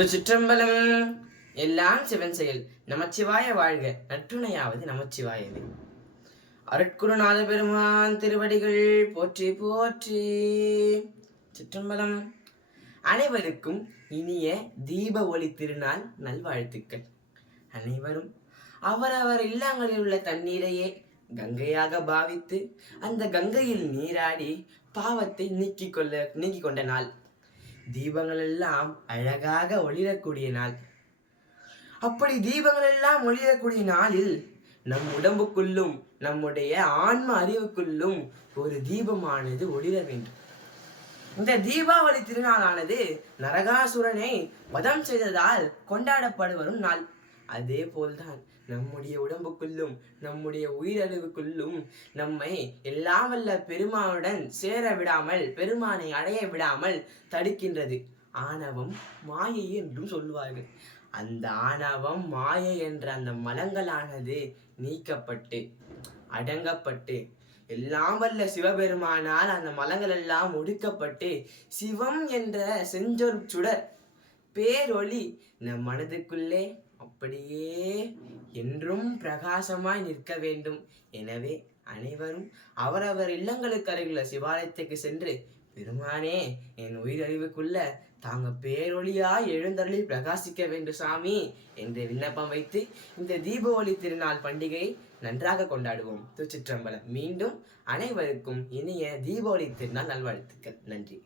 திருச்சிற்றம்பலம். எல்லாம் சிவன் செயல். நமச்சிவாய வாழ்க. நற்றுணையாவது நமச்சிவாயவே. அருட்குருநாத பெருமான் திருவடிகள் போற்றி போற்றி. சிற்றம்பலம். அனைவருக்கும் இனிய தீப ஒளி திருநாள் நல்வாழ்த்துக்கள். அனைவரும் அவரவர் இல்லங்களில் உள்ள தண்ணீரையே கங்கையாக பாவித்து அந்த கங்கையில் நீராடி பாவத்தை நீக்கிக் கொண்ட நாள். தீபங்கள் எல்லாம் அழகாக ஒளிரக்கூடிய நாள். அப்படி தீபங்கள் எல்லாம் ஒளிரக்கூடிய நாளில் நம் உடம்புக்குள்ளும் நம்முடைய ஆன்ம அறிவுக்குள்ளும் ஒரு தீபமானது ஒளிர வேண்டும். இந்த தீபாவளி திருநாளானது நரகாசுரனை வதம் செய்ததால் கொண்டாடப்படு வரும் நாள். அதே போல்தான் நம்முடைய உடம்புக்குள்ளும் நம்முடைய உயிரறிவுக்குள்ளும் நம்மை எல்லாம் வல்ல பெருமானுடன் சேர விடாமல், பெருமானை அடைய விடாமல் தடுக்கின்றது ஆணவம், மாயை என்றும் சொல்வார்கள். அந்த ஆணவம், மாயை என்ற அந்த மலங்களானது நீக்கப்பட்டு அடங்கப்பட்டு எல்லாம் வல்ல சிவபெருமானால் அந்த மலங்கள் எல்லாம் ஒடுக்கப்பட்டு சிவம் என்ற செஞ்சொற் சுடர் பேரொளி நம் மனதுக்குள்ளே அப்படியே என்றும் பிரகாசமாய் நிற்க வேண்டும். எனவே அனைவரும் அவரவர் இல்லங்களுக்கு அருகிலுள்ள சிவாலயத்துக்கு சென்று, பெருமானே, என் உயிரறிவுக்குள்ள தாங்க பேரொளியாய் எழுந்தருளி பிரகாசிக்க வேண்டும் சாமி என்று விண்ணப்பம் வைத்து இந்த தீபாவளி திருநாள் பண்டிகையை நன்றாக கொண்டாடுவோம். திருச்சிற்றம்பலம். மீண்டும் அனைவருக்கும் இனிய தீபாவளி திருநாள் நல்வாழ்த்துக்கள். நன்றி.